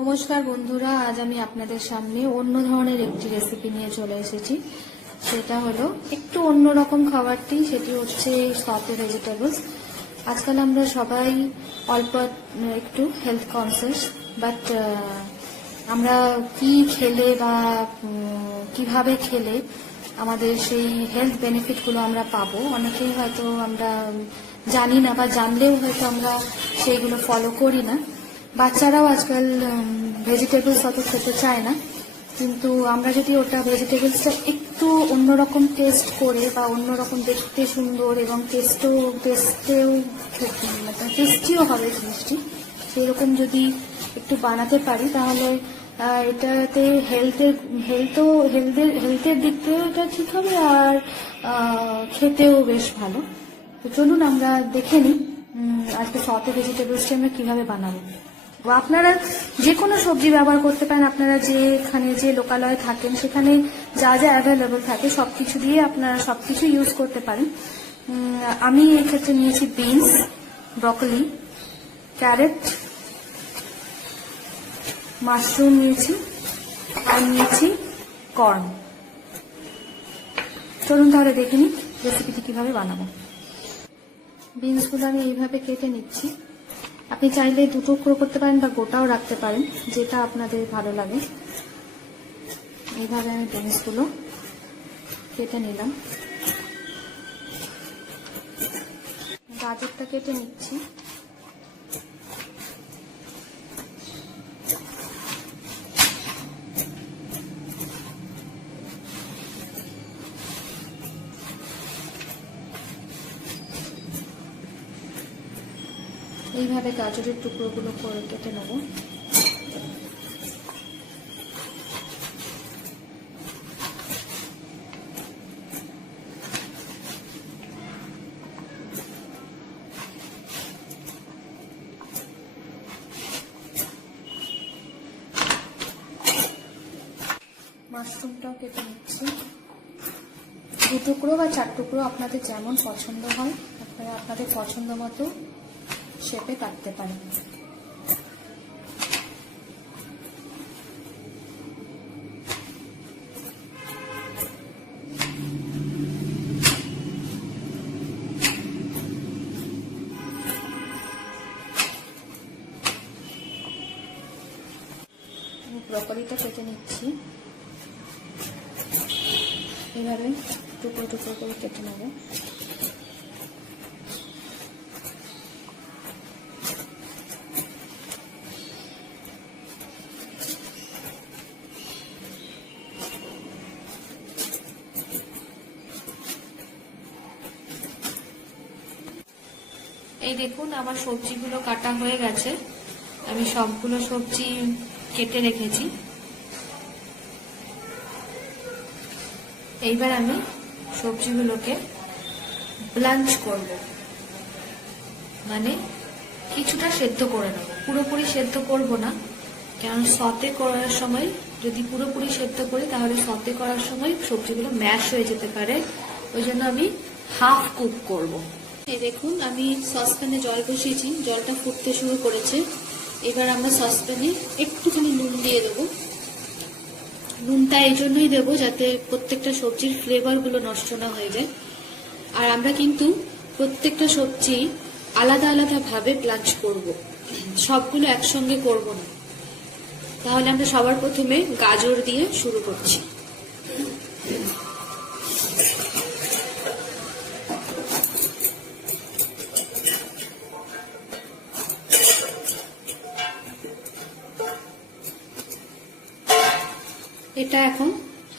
নমস্কার বন্ধুরা, আজ আমি আপনাদের সামনে অন্য ধরনের একটি রেসিপি নিয়ে চলে এসেছি। সেটা হলো একটু অন্যরকম খাবারটি, সেটি হচ্ছে সতে ভেজিটেবলস। আজকাল আমরা সবাই অল্প একটু হেলথ কনসিয়াস, বাট আমরা কি খেলে বা কিভাবে খেলে আমাদের সেই হেলথ বেনিফিটগুলো আমরা পাবো, অনেকেই হয়তো আমরা জানি না, বা জানলেও হয়তো আমরা সেইগুলো ফলো করি না। বাচ্চারাও আজকাল ভেজিটেবলস অত খেতে চায় না, কিন্তু আমরা যদি ওটা ভেজিটেবলসটা একটু অন্যরকম টেস্ট করে বা অন্যরকম দেখতে সুন্দর এবং টেস্টিও হবে জিনিসটি, সেরকম যদি একটু বানাতে পারি, তাহলে এটাতে হেলথের দিক থেকেও এটা ঠিক হবে, আর খেতেও বেশ ভালো। তো চলুন আমরা দেখে নিই আজকে সতে ভেজিটেবলসটা আমরা কিভাবে বানাবো। আপনারা যে কোনো সবজি ব্যবহার করতে পারেন, আপনারা যেখানে যে লোকালয়ে থাকেন সেখানে যা যা অ্যাভেলেবল থাকে সবকিছু দিয়ে আপনারা সবকিছু ইউজ করতে পারেন। আমি এই ক্ষেত্রে নিয়েছি বিনস, ব্রকলি, ক্যারেট, মাশরুম নিয়েছি, আর নিয়েছি কর্ন। চলুন তাহলে দেখে নিই রেসিপিটি কিভাবে বানাবো। বিনসগুলো আমি এইভাবে কেটে নিচ্ছি। আপনি চাইলে দুটো টুকরো করতে পারেন বা গোটাও রাখতে পারেন, যেটা আপনাদের ভালো লাগে। এইভাবে আমি বিনসগুলো কেটে নিলাম। গাজরটা কেটে নিচ্ছি। এইভাবে গাজরের টুকরোগুলো করে কেটে নেব। মাশরুমটাও কেটে নিচ্ছি। দু টুকরো বা চার টুকরো আপনাদের যেমন পছন্দ হয়, আপনারা আপনাদের পছন্দ মতো শেপে কাটতে পারেন। ব্রকলিটা কেটে নিচ্ছি। এইভাবে টুকরো টুকরো করে কেটে নেব। এই দেখুন, আমার সবজিগুলো কাটা হয়ে গেছে। আমি সবগুলো সবজি কেটে রেখেছি। এইবার আমি সবজিগুলোকে ব্লাঞ্চ করব, মানে কিছুটা সেদ্ধ করে নেব। পুরোপুরি সেদ্ধ করব না, কারণ সতে করার সময় যদি পুরোপুরি সেদ্ধ করি তাহলে সতে করার সময় সবজিগুলো ম্যাশ হয়ে যেতে পারে। ওই জন্য আমি হাফ কুক করব। এই দেখুন, আমি সসপ্যানে জল বসিয়েছি, জলটা ফুটতে শুরু করেছে। এবার আমরা সসপ্যানে একটুখানি নুন দিয়ে দেবো। নুনটা এই জন্যই দেবো যাতে প্রত্যেকটা সবজির ফ্লেভারগুলো নষ্ট না হয়ে যায়। আর আমরা কিন্তু প্রত্যেকটা সবজি আলাদা আলাদা ভাবে ব্লাঞ্চ করব, সবগুলো একসঙ্গে করব না। তাহলে আমরা সবার প্রথমে গাজর দিয়ে শুরু করছি। এটা এখন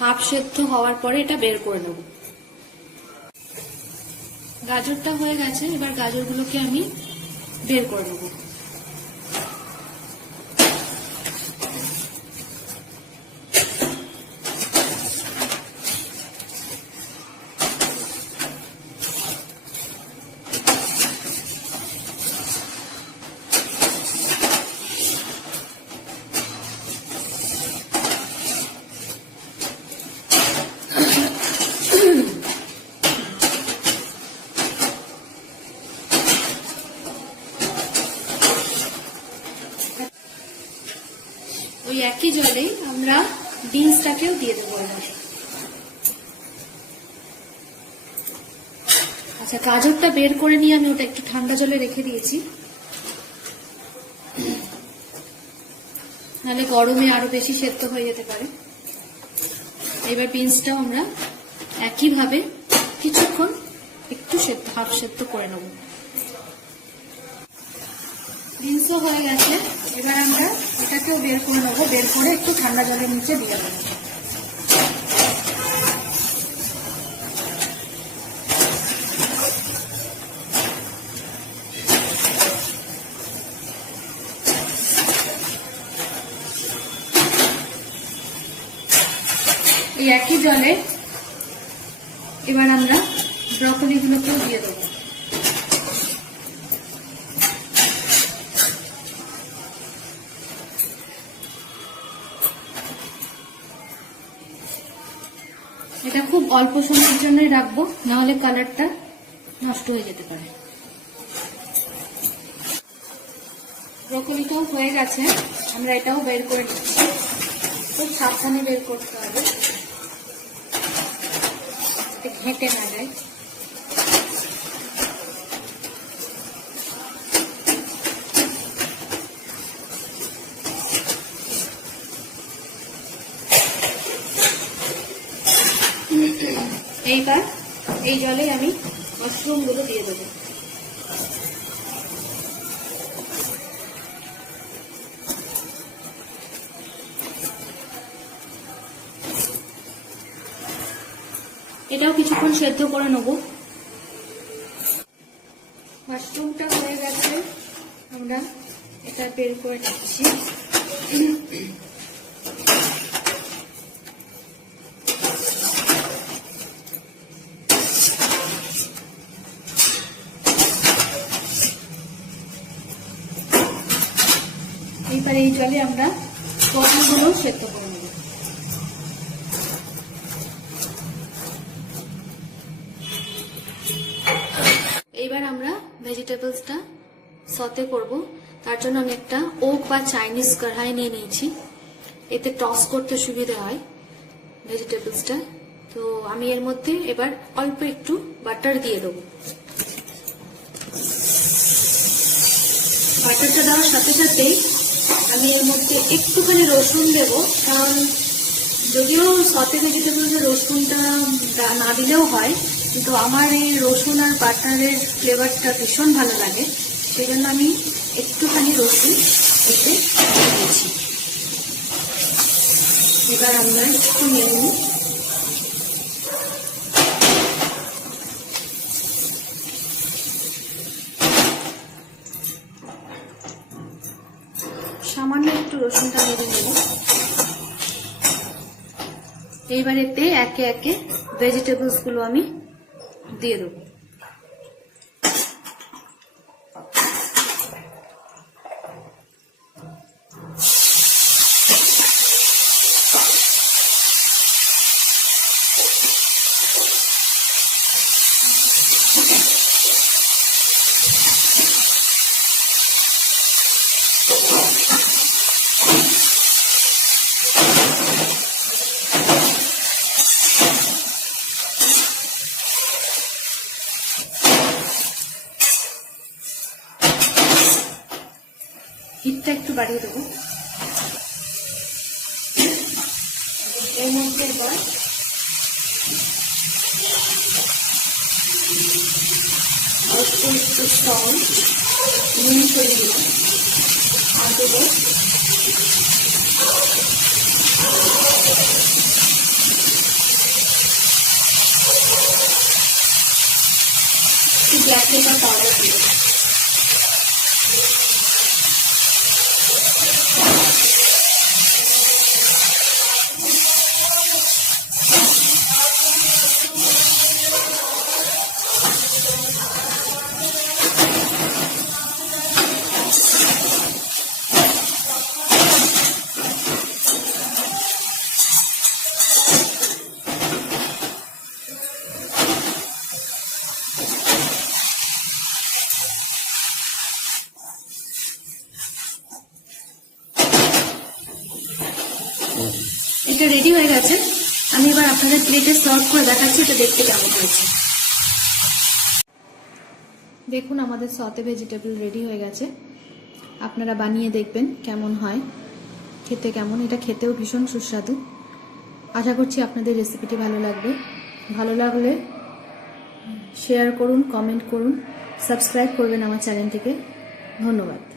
হাফ সেদ্ধ হওয়ার পরে এটা বের করে নেব। গাজরটা হয়ে গেছে, এবার গাজরগুলোকে আমি বের করে নেব। ওই একই জলে আমরা বিনসটাকেও দিয়ে দেবো এবার। আচ্ছা, গাজরটা বের করে নিয়ে আমি ওটা একটু ঠান্ডা জলে রেখে দিয়েছি, নাহলে গরমে আরো বেশি সেদ্ধ হয়ে যেতে পারে। এবার বিনসটাও আমরা একইভাবে কিছুক্ষণ একটু হাফ সেদ্ধ করে নেব। বিনসও হয়ে গেছে, এবার আমরা এটাকেও বের করে নেবো, বের করে একটু ঠান্ডা জলের নিচে দিয়ে দেবো। এই একই জলে এবার আমরা ব্রকলি গুলোকেও দিয়ে দেবো। এটা খুব অল্প সময়ের জন্যই রাখবো, নাহলে কালারটা নষ্ট হয়ে যেতে পারে। ব্রকলিটাও হয়ে গেছে, আমরা এটাও বের করে নিচ্ছি। খুব সাবধানে বের করতে হবে, ঘেঁটে না যায়। এইবার এই জলে আমি মাশরুম গুলো দিয়ে দেবো। এটাও কিছুক্ষণ সেদ্ধ করে নেব। মাশরুমটা হয়ে গেছে, আমরা এটা বের করে নিচ্ছি। এইবার এই জলে আমরা কর্নগুলো সেদ্ধ করে নেব। এইবার আমরা ভেজিটেবলসটা সতে করব। তার জন্য আমি একটা ওক বা চাইনিজ কড়াই নিয়ে নিয়েছি, এতে টস করতে সুবিধা হয় ভেজিটেবলসটা। তো আমি এর মধ্যে এবার অল্প একটু বাটার দিয়ে দেবো। বাটারটা দেওয়ার সাথে সাথেই আমি এর মধ্যে একটুখানি রসুন দেব, কারণ যদিও সতে ভেজিটেবলসে রসুনটা না দিলেও হয়, কিন্তু আমার এই রসুন আর বাটারের ফ্লেভারটা ভীষণ ভালো লাগে, সেই জন্য আমি একটুখানি রসুন এতে দিয়েছি। এবার আমরা একটু নেড়ে নিই। সামান্য একটু রসুনটা নেড়ে নেব। এইবার এতে একে একে ভেজিটেবলস গুলো আমি দিয়ে দেবো। হিটটা একটু বাড়িয়ে দেবো। এর মধ্যে এবার অল্প একটু সল্ট, নুন করে দিলাম, আর দেবো একটু ব্ল্যাক পেপার পাউডার দিলাম। এটা রেডি হয়ে গেছে। আমি এবার আপনাদের প্লেটে সার্ভ করে দেখাচ্ছি এটা দেখতে কেমন হয়েছে। দেখুন আমাদের সতে ভেজিটেবল রেডি হয়ে গেছে। আপনারা বানিয়ে দেখবেন কেমন হয়, খেতে কেমন। এটা খেতেও ভীষণ সুস্বাদু। আশা করছি আপনাদের রেসিপিটি ভালো লাগবে। ভালো লাগলে শেয়ার করুন, কমেন্ট করুন, সাবস্ক্রাইব করবেন আমার চ্যানেলটিকে। ধন্যবাদ।